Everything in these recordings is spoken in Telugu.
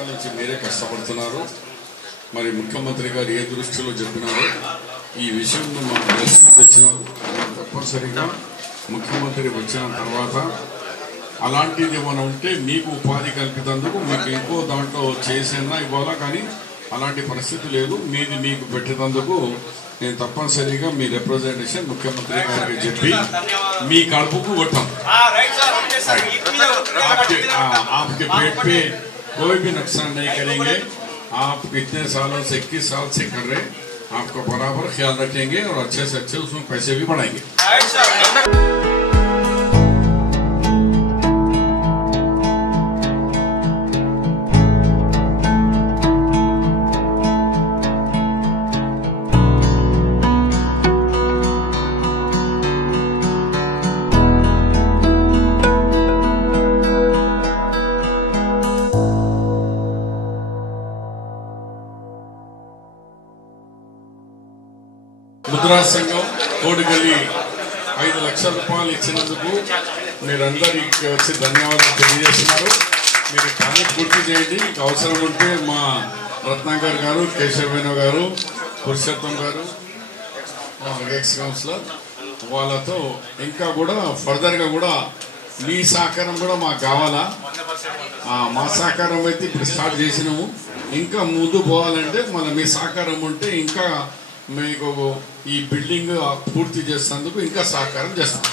సంవత్సరాల నుంచి మీరే కష్టపడుతున్నారు. మరి ముఖ్యమంత్రి గారు ఏ దృష్టిలో చెప్పినారో ఈ విషయం మాకు దృష్టికి తెచ్చినారు. తప్పనిసరిగా ముఖ్యమంత్రి వచ్చిన తర్వాత అలాంటిది ఏమైనా ఉంటే మీకు ఉపాధి కల్పితందుకు మీకు ఇంకో దాంట్లో చేసేనా ఇవ్వాలా, కానీ అలాంటి పరిస్థితి లేదు. మీది మీకు పెట్టేందుకు నేను తప్పనిసరిగా మీ రిప్రజెంటేషన్ ముఖ్యమంత్రి గారికి చెప్పి మీ కడుపుకు కొట్టాం. आपके पेट पे कोई भी नुकसान नहीं करेंगे. आप इतने सालों से 21 साल से कर रहे, आपको बराबर ख्याल रखेंगे और अच्छे से अच्छे उसमें पैसे भी बढ़ाएंगे. ముద్రా సంఘం కోడిగల్లి 5 లక్షల రూపాయలు ఇచ్చినందుకు మీరందరికీ వచ్చి ధన్యవాదాలు తెలియజేస్తున్నారు. మీరు పని పూర్తి చేయండి. మీకు అవసరం ఉంటే మా రత్నాకర్ గారు, కేశవేణు గారు, పురుషోత్తం గారు, ఎక్స్ కౌన్సిలర్ వాళ్ళతో ఇంకా కూడా ఫర్దర్గా కూడా మీ సహకారం కూడా మాకు కావాలా. మా సహకారం అయితే ఇప్పుడు స్టార్ట్ చేసినాము. ఇంకా ముందు పోవాలంటే మళ్ళీ మీ సహకారం ఉంటే ఇంకా మీకు ఈ బిల్డింగ్ పూర్తి చేసేందుకు ఇంకా సహకారం చేస్తాం.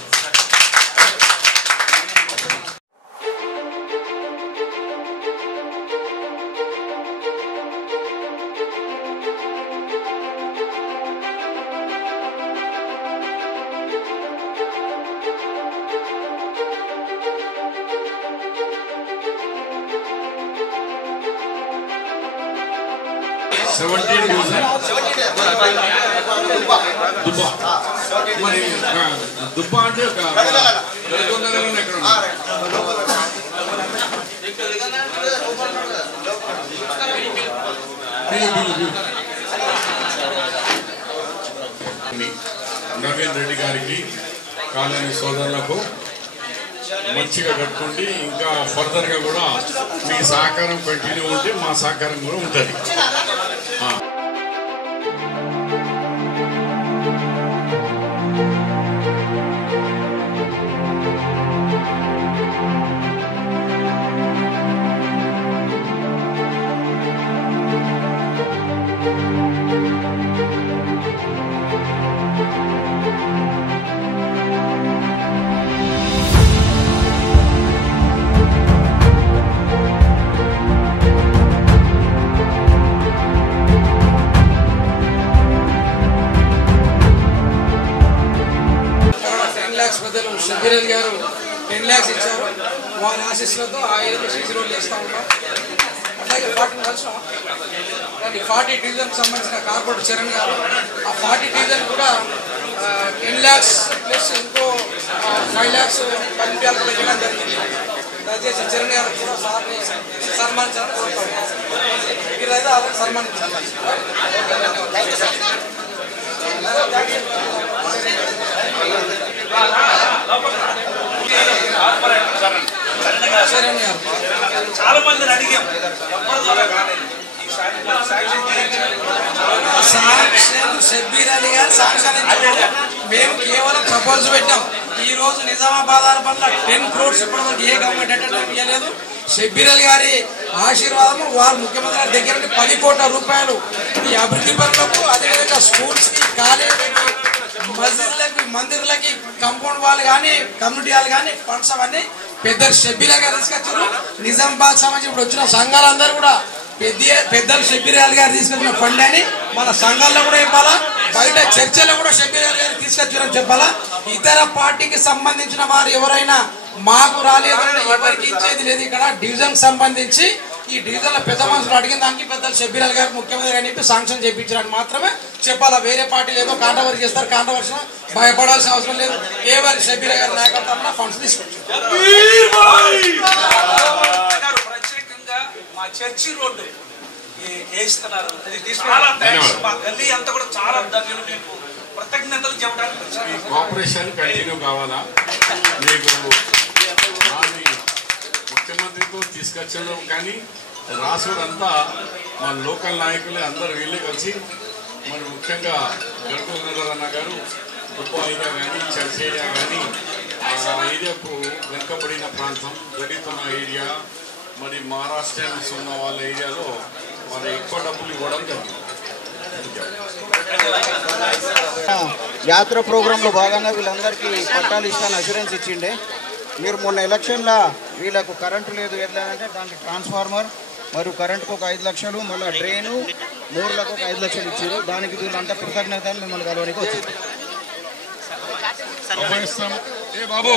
మరి దుబ్బా అంటే నవీన్ రెడ్డి గారికి, కాలనీ సోదరులకు మంచిగా కట్టుకోండి. ఇంకా ఫర్దర్గా కూడా మీ సహకారం కంటిన్యూ ఉంటే మా సహకారం కూడా ఉంటుంది. షబ్బీర్ గారు 10 lakhs ఇచ్చారు. వారి ఆశీస్సులతో ఆ ఏరియాలో సీసీ రోడ్లు వేస్తూ ఉంటాం. అలాగే 40 డివిజన్కి సంబంధించిన కార్పొరేటర్ చరణ్ గారు ఆ 40 డివిజన్ కూడా 10 lakhs ప్లస్ ఇంకో 5 lakhs పంపించాలి కూడా ఇవ్వడం జరిగింది. దయచేసి చరణ్ గారు కూడా సార్ని సన్మానించాలని కోరుతాం. మీరైతే అలాగే సన్మానించాలి. చాలా మందిని అడిగాం, షబ్బీర్ అలీ గారు సాంక్షన్ మేము కేవలం ప్రపోజల్ పెట్టాం. ఈ రోజు నిజామాబాద్ పట్ల 10 crores ఇప్పటివరకు ఏ గవర్నమెంట్ అటెండ్ ఇవ్వలేదు. షబ్బీర్ అలీ గారి ఆశీర్వాదము వారు ముఖ్యమంత్రి గారి దగ్గర 10 కోట్ల రూపాయలు ఈ అభివృద్ధి పనులకు, అదేవిధంగా స్కూల్స్ కి, కాలేజీలకి, మస్జిద్లకి, మందిర్లకి, కాంపౌండ్ వాళ్ళు కానీ, కమ్యూనిటీ వాళ్ళు కానీ ఫండ్స్ అవన్నీ పెద్దలు షబ్బీర్ అలీ గారు తీసుకొచ్చారు. నిజామాబాద్ సంబంధించి ఇప్పుడు వచ్చిన సంఘాలందరూ కూడా పెద్దలు షబ్బీర్ అలీ గారు తీసుకొచ్చిన ఫండ్ అని మన సంఘాల్లో కూడా చెప్పాలా, బయట చర్చలో కూడా షబ్బీర్ అలీ గారు తీసుకొచ్చారని చెప్పాలా. ఇతర పార్టీకి సంబంధించిన వారు ఎవరైనా మాకు రాలేదని ఎవరికి ఇచ్చేది లేదు. ఇక్కడ డివిజన్ సంబంధించి ఈ డివిజన్ లో పెద్ద మనుషులు అడిగిన దానికి పెద్దలు షబ్బీర్ అలీ గారు ముఖ్యమంత్రి అని చెప్పి శాంక్షన్ చేయించారని మాత్రమే చెప్పాలా. వేరే పార్టీలు ఏదో కాంట్రవర్సీ చేస్తారు, కాంట్రవర్సీ భయపడాల్సిన అవసరం లేదు. కేవలం షబ్బీర్ అలీ గారి నాయకత్వంలో ఫండ్స్ తీసుకొచ్చారు. ప్రత్యేకంగా మా చర్చి రోడ్డు వేస్తున్నారు. చాలా థ్యాంక్స్. మా గల్లీ అంతా కూడా చాలా ధన్యులు. మీకు కృతజ్ఞతలు చెప్పడానికి కోఆపరేషన్ కంటిన్యూ కావాలా. మీకు ముఖ్యమంత్రితో తీసుకొచ్చడం కానీ రాసుడంతా మన లోకల్ నాయకులే అందరు వీళ్ళే కలిసి మరి ముఖ్యంగా గడ్కల్ నగర్ అన్న గారు గొప్ప ఏరియా కానీ చర్చ్ ఏరియా కానీ ఆ ఏరియాకు వెనుకబడిన ప్రాంతం దళితున్న ఏరియా మరి మహారాష్ట్రన్స్ ఉన్న వాళ్ళ ఏరియాలో మరి ఎక్కువ డబ్బులు ఇవ్వడం జరిగింది. యాత్ర ప్రోగ్రాంలో భాగంగా వీళ్ళందరికీ పట్టాలు ఇస్తాను అష్యూరెన్స్ ఇచ్చిండే. మీరు మొన్న ఎలక్షన్లో వీళ్ళకు కరెంటు లేదు ఏదంటే దానికి ట్రాన్స్ఫార్మర్ మరియు కరెంటుకు ఒక 5 లక్షలు, మళ్ళీ డ్రైను మూర్లకు ఒక 5 లక్షలు ఇచ్చారు. దానికి వీళ్ళంతా కృతజ్ఞతలు మిమ్మల్ని కలవడానికి వచ్చారు. బాబు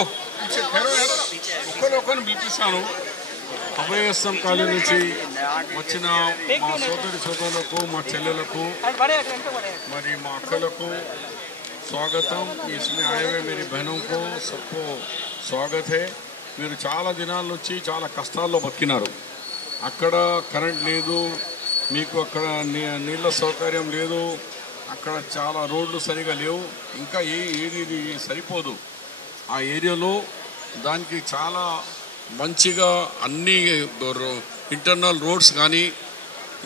ఒక్కరిని పిలిపిస్తాను. అభయస్తం కాలేజ్ నుంచి వచ్చిన మా సోదరులకు, మా చెల్లెలకు, మరి మా అక్కలకు స్వాగతం. इसमें आए हुए मेरी बहनों को सबको स्वागत है. మీరు చాలా దినాల నుంచి చాలా కష్టాల్లో బతికినారు. అక్కడ కరెంట్ లేదు, మీకు అక్కడ నీళ్ళ సౌకర్యం లేదు, అక్కడ చాలా రోడ్లు సరిగా లేవు, ఇంకా ఏది సరిపోదు. ఆ ఏరియాలో దానికి చాలా మంచిగా అన్ని ఇంటర్నల్ రోడ్స్ కానీ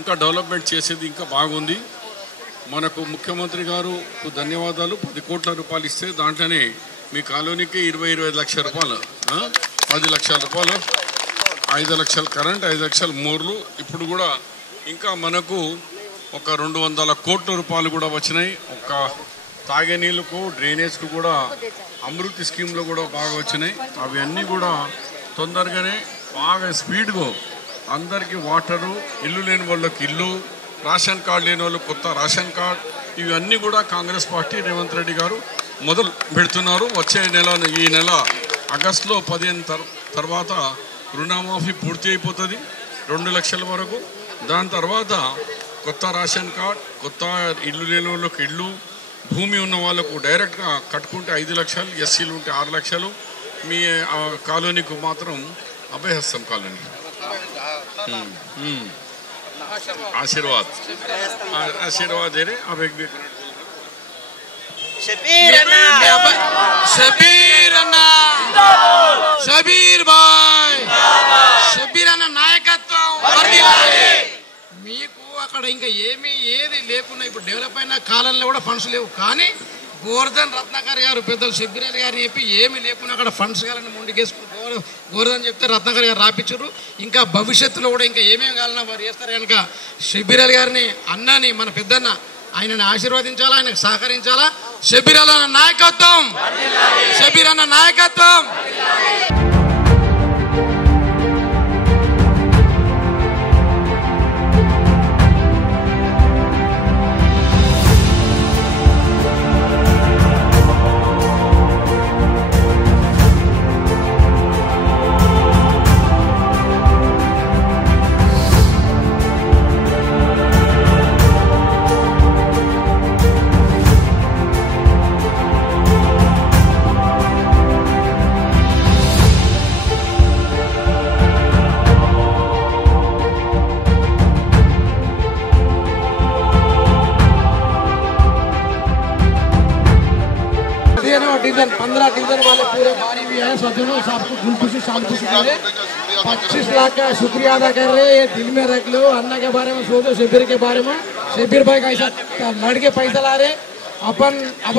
ఇంకా డెవలప్మెంట్ చేసేది ఇంకా బాగుంది. మనకు ముఖ్యమంత్రి గారు ధన్యవాదాలు. 10 కోట్ల రూపాయలు ఇస్తే దాంట్లోనే మీ కాలనీకి 20-25 లక్షల రూపాయలు, 10 లక్షల రూపాయలు, 5 లక్షల కరెంట్, 5 లక్షల మోర్లు. ఇప్పుడు కూడా ఇంకా మనకు ఒక 200 కోట్ల రూపాయలు కూడా వచ్చినాయి. ఒక తాగే నీళ్ళకు, డ్రైనేజ్కు కూడా అమృతి స్కీమ్లో కూడా బాగా వచ్చినాయి. అవి అన్నీ కూడా తొందరగానే బాగా స్పీడ్గా అందరికీ వాటరు, ఇల్లు లేని వాళ్ళకి ఇల్లు, రేషన్ కార్డు లేని వాళ్ళు కొత్త రేషన్ కార్డు, ఇవన్నీ కూడా కాంగ్రెస్ పార్టీ రేవంత్ రెడ్డి గారు మొదలు పెడుతున్నారు. వచ్చే ఈ నెల ఆగస్టులో 15 తర్వాత రుణమాఫీ పూర్తి అయిపోతుంది 2 లక్షల వరకు. దాని తర్వాత కొత్త రేషన్ కార్డు, కొత్త ఇల్లు లేని వాళ్ళకి ఇల్లు, భూమి ఉన్న వాళ్ళకు డైరెక్ట్గా కట్టుకుంటే 5 లక్షలు, ఎస్సీలు ఉంటే 6 లక్షలు. మీ కాలనీకు మాత్రం అభయహస్తం కాలనీ आशीर्वाद दे रहे आप एक भी షబీర్ భాయ్, షబీర్ అన్న నాయకత్వం. మీకు అక్కడ ఇంకా ఏది లేకున్నా ఇప్పుడు డెవలప్ అయిన కాలంలో కూడా ఫండ్స్ లేవు, కానీ గోవర్ధన్ రత్నాకర్ గారు పెద్దలు షబ్బీర్ అలీ గారిని చెప్పి ఏమి లేకుండా అక్కడ ఫండ్స్ కావాలని ముందుకేసుకుని గోవర్ధన్ చెప్తే రత్నాకర్ గారు రాపించారు. ఇంకా భవిష్యత్తులో కూడా ఇంకా ఏమేమి కావాలన్నా వారు చేస్తారు కనుక షబ్బీర్ అలీ గారిని, అన్నని, మన పెద్దన్న, ఆయనని ఆశీర్వదించాలా, ఆయనకు సహకరించాలా. షబ్బీర్ అలీ అన్న నాయకత్వం, షబ్బీర్ అన్న నాయకత్వం. डिवीजन 15 डिवीजन वाले पूरे बारी भी है सज्जनों, सबको खुशी शांति से 25 लाख का शुक्रिया अदा कर रहे हैं. ये दिल में रख लो, अन्ना के बारे में सोचो, शिविर के बारे में. शिविर भाई का ऐसा लड़के पैसा ला रहे अपन. अब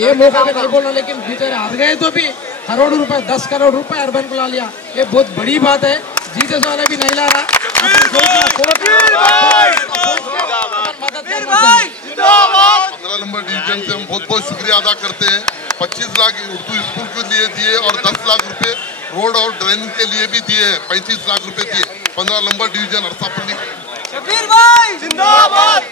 ये मौका पे नहीं बोलना, लेकिन बेचारे हार गए तो भी करोड़ रुपए, 10 करोड़ रुपए अर्बन को ला लिया. ये बहुत बड़ी बात है. जीते वाले भी नहीं ला रहा. 15 नंबर डिवीजन से हम बहुत बहुत शुक्रिया अदा करते हैं. 25 लाख उर्दू स्कूल के लिए दिए और 10 लाख रुपए रोड और ड्रेन के लिए भी दिए. 35 लाख रुपए दिए. 15 नंबर डिवीजन अरसापल्ली. शबीर भाई जिंदाबाद.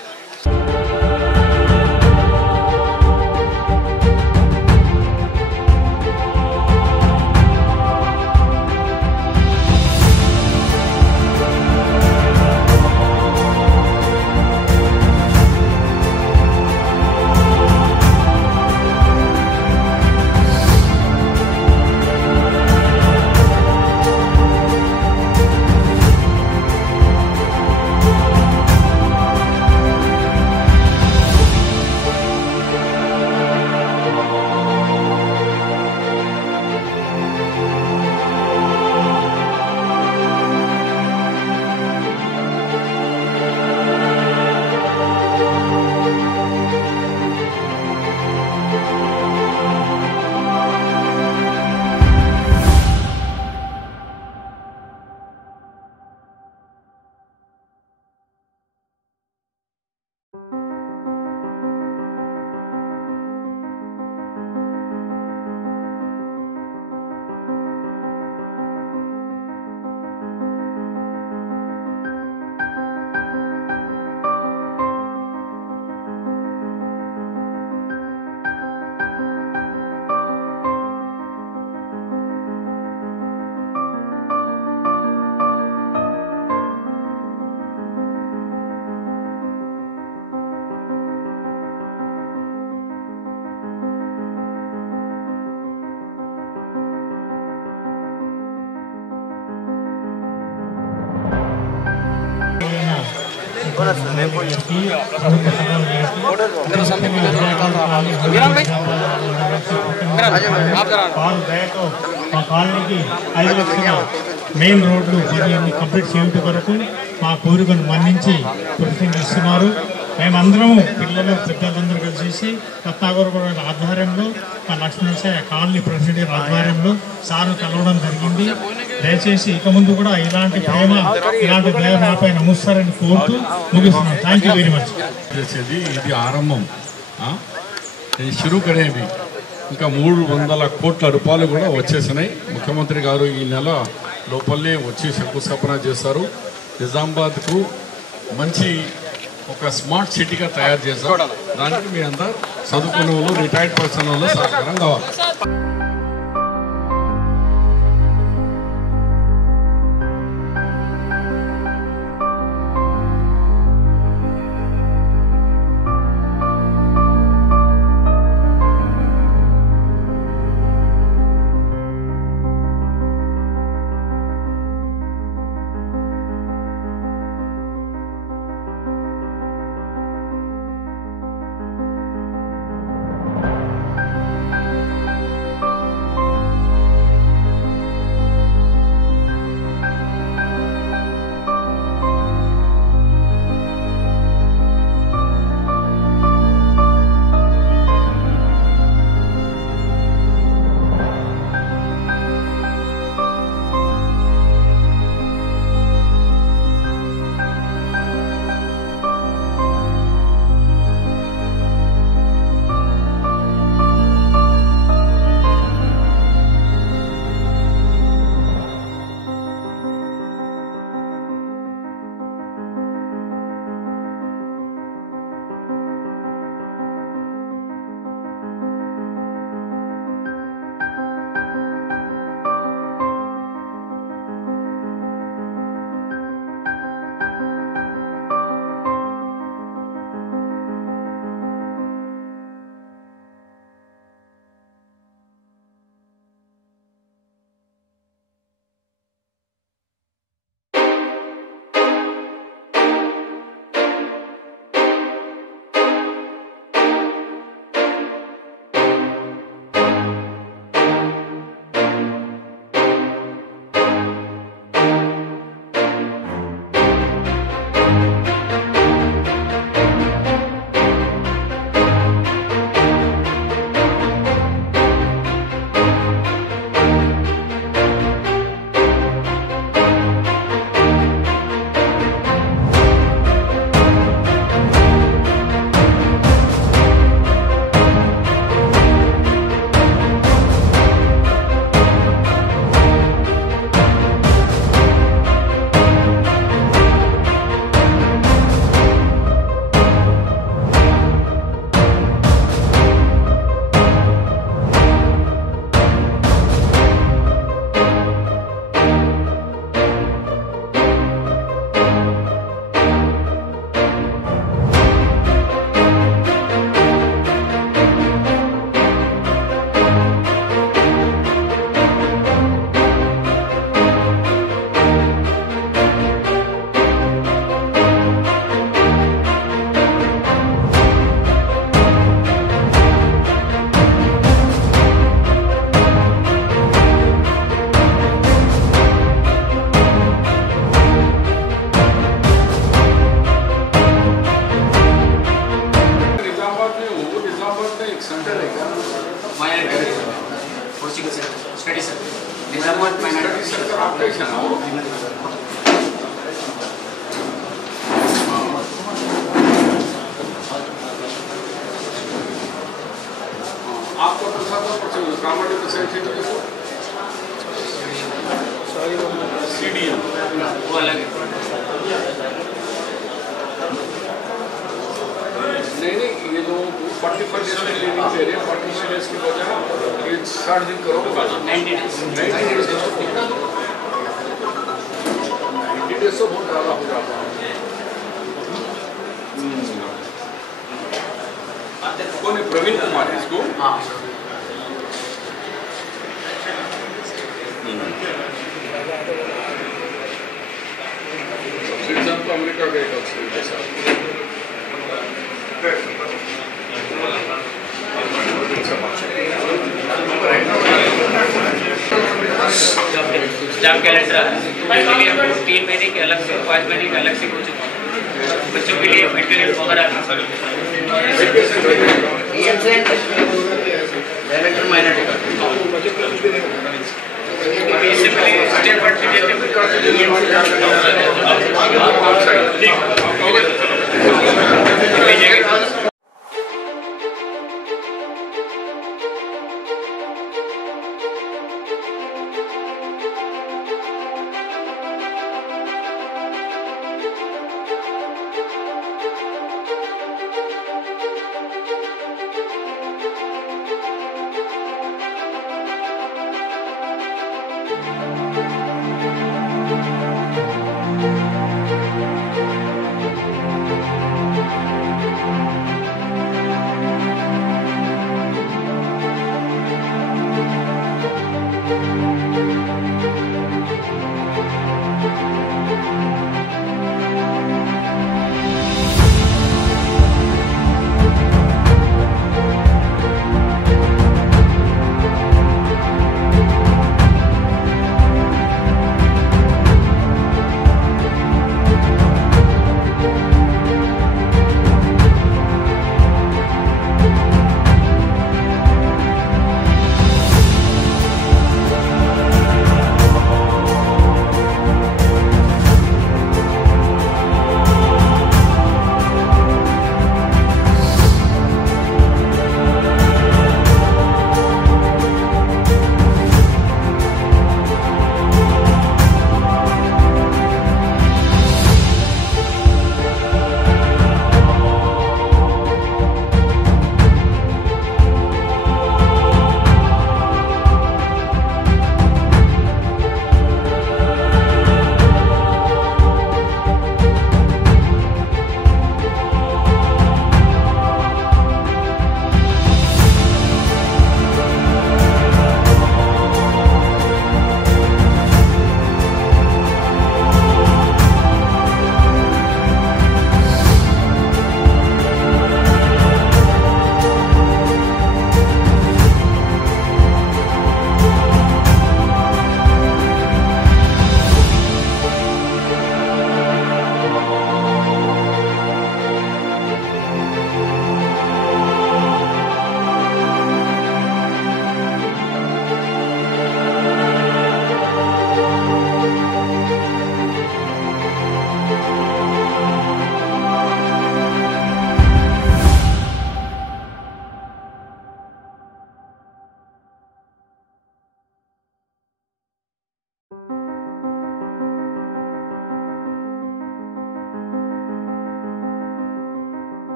వారు దయతో మా కాలనీకి 5 లక్షల మెయిన్ రోడ్లు మరియు కంప్లీట్ చేయడం కొరకు మా కోరికను మన్నించి ప్రయత్నిస్తున్నారు. మేమందరం పిల్లలు పెద్దలందరూ కలిసి రత్నాకర్ ఆధ్వర్యంలో మా లక్ష్మీనరసాయ కాలనీ ప్రెసిడెంట్ ఆధ్వర్యంలో సార్ను కలవడం జరిగింది. దయచేసి ఇక ముందు కూడా ఇలాంటి ప్రేమ ఇలాంటి దయ నాపై నమస్కారాన్ని కోరుతూ ముగిస్తున్నాను. Thank you very much. ఇది ఆరంభం, షురూ కరేవి. ఇంకా 300 కోట్ల రూపాయలు కూడా వచ్చేసినాయి. ముఖ్యమంత్రి గారు ఈ నెల లోపలే వచ్చి శంకుస్థాపన చేస్తారు. నిజామాబాద్కు మంచి ఒక స్మార్ట్ సిటీగా తయారు చేస్తారు. దానికి మీ అందరూ చదువుకున్న వాళ్ళు, రిటైర్డ్ పర్సన్ వాళ్ళు సహకారం కావాలి. प्रवीण कुमार इसको सबसे तो अमेरिका गए थे सर। स्टाफ कैलेंडर इसलिए हमको 3 महीने के अलग से 5 महीने के अलग से कोचिंग बच्चों के लिए मटेरियल वगैरह डायरेक्टर माइनॉरिटी इससे पहले स्टेट बोर्ड में देते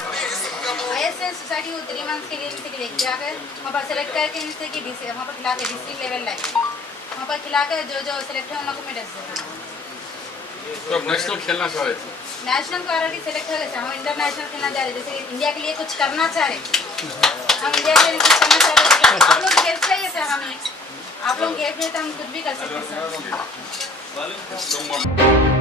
ISN सोसाइटी को 3 मंथ्स के लिए इनसे लेके आकर वहाँ पर सेलेक्ट करके इनसे कि वहाँ पर खिला के डिस्ट्रिक्ट लेवल लाए वहाँ पर खिलाकर जो सेलेक्ट है उन लोगों को मेडल्स देते तो अब नेशनल खेलना चाह रहे थे? नेशनल को ऑलरेडी सेलेक्ट हो गए थे, हम इंटरनेशनल खेलना चाह रहे जैसे इंडिया के लिए कुछ करना चाह रहे हम इंडिया के लिए कुछ करना चाह रहे आप लोग की हेल्प चाहिए सर हमें आप लोग की हेल्प नहीं तो हम कुछ भी कर सकते हैं सर।